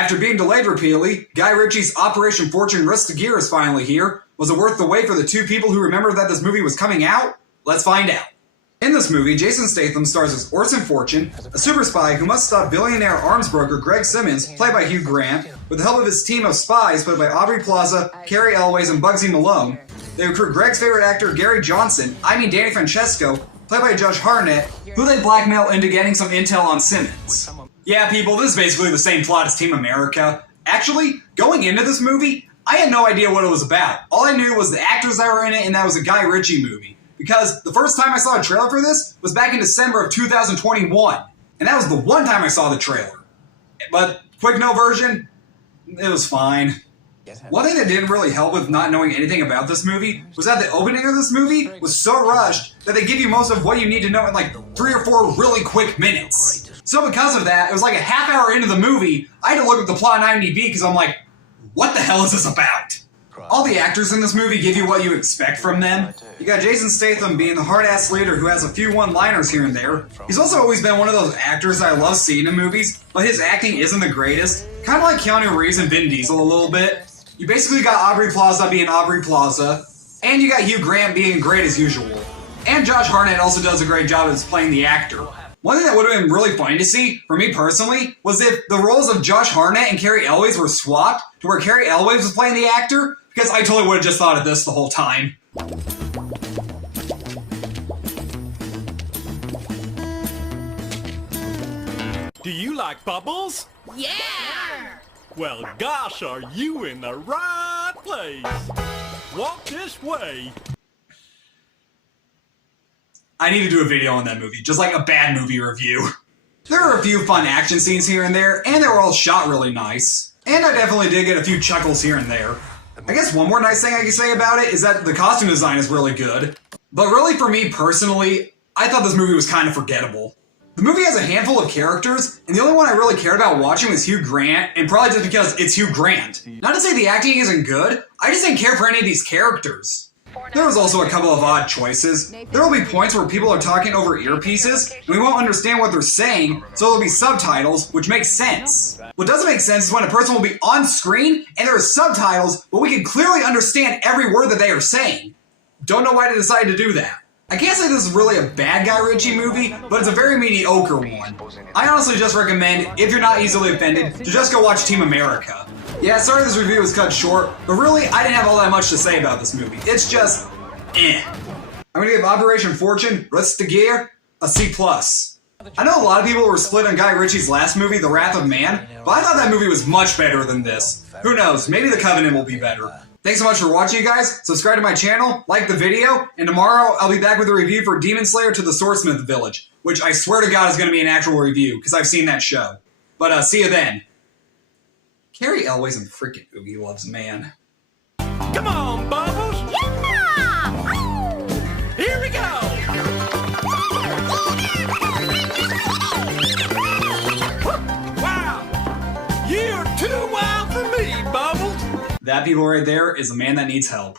After being delayed repeatedly, Guy Ritchie's Operation Fortune Ruse de guerre is finally here. Was it worth the wait for the two people who remember that this movie was coming out? Let's find out. In this movie, Jason Statham stars as Orson Fortune, a super spy who must stop billionaire arms broker Greg Simmons, played by Hugh Grant, with the help of his team of spies played by Aubrey Plaza, Carrie Elways, and Bugsy Malone. They recruit Greg's favorite actor Danny Francesco, played by Josh Hartnett, who they blackmail into getting some intel on Simmons. Yeah, people, this is basically the same plot as Team America. Actually, going into this movie, I had no idea what it was about. All I knew was the actors that were in it and that it was a Guy Ritchie movie. Because the first time I saw a trailer for this was back in December of 2021. And that was the one time I saw the trailer. But, quick note version, it was fine. One thing that didn't really help with not knowing anything about this movie was that the opening of this movie was so rushed that they give you most of what you need to know in like 3 or 4 really quick minutes. So because of that, it was like a half hour into the movie, I had to look at the plot on IMDb because I'm like, what the hell is this about? All the actors in this movie give you what you expect from them. You got Jason Statham being the hard-ass leader who has a few one-liners here and there. He's also always been one of those actors that I love seeing in movies, but his acting isn't the greatest. Kind of like Keanu Reeves and Vin Diesel a little bit. You basically got Aubrey Plaza being Aubrey Plaza, and you got Hugh Grant being great as usual. And Josh Hartnett also does a great job as playing the actor. One thing that would have been really funny to see, for me personally, was if the roles of Josh Hartnett and Carrie Elways were swapped to where Carrie Elways was playing the actor, because I totally would have just thought of this the whole time. Do you like bubbles? Yeah! Well, gosh, are you in the right place? Walk this way. I need to do a video on that movie, just like a bad movie review. There are a few fun action scenes here and there, and they were all shot really nice. And I definitely did get a few chuckles here and there. I guess one more nice thing I can say about it is that the costume design is really good. But really for me personally, I thought this movie was kind of forgettable. The movie has a handful of characters, and the only one I really cared about watching was Hugh Grant, and probably just because it's Hugh Grant. Not to say the acting isn't good, I just didn't care for any of these characters. There was also a couple of odd choices. There will be points where people are talking over earpieces, and we won't understand what they're saying, so there'll be subtitles, which makes sense. What doesn't make sense is when a person will be on screen, and there are subtitles, but we can clearly understand every word that they are saying. Don't know why they decided to do that. I can't say this is really a bad Guy Ritchie movie, but it's a very mediocre one. I honestly just recommend, if you're not easily offended, to just go watch Team America. Yeah, sorry this review was cut short, but really, I didn't have all that much to say about this movie. It's just, eh. I'm gonna give Operation Fortune Ruse de guerre a C+. I know a lot of people were split on Guy Ritchie's last movie, The Wrath of Man, but I thought that movie was much better than this. Who knows, maybe The Covenant will be better. Thanks so much for watching, you guys. Subscribe to my channel, like the video, and tomorrow I'll be back with a review for Demon Slayer to the Swordsmith Village, which I swear to God is going to be an actual review, because I've seen that show. But see you then. Carrie Elways in freaking Oogie Loves Man. Come on, Bubbles. Yeah! Here we go. Wow. You're too wild for me, Bubbles. That people right there is a man that needs help.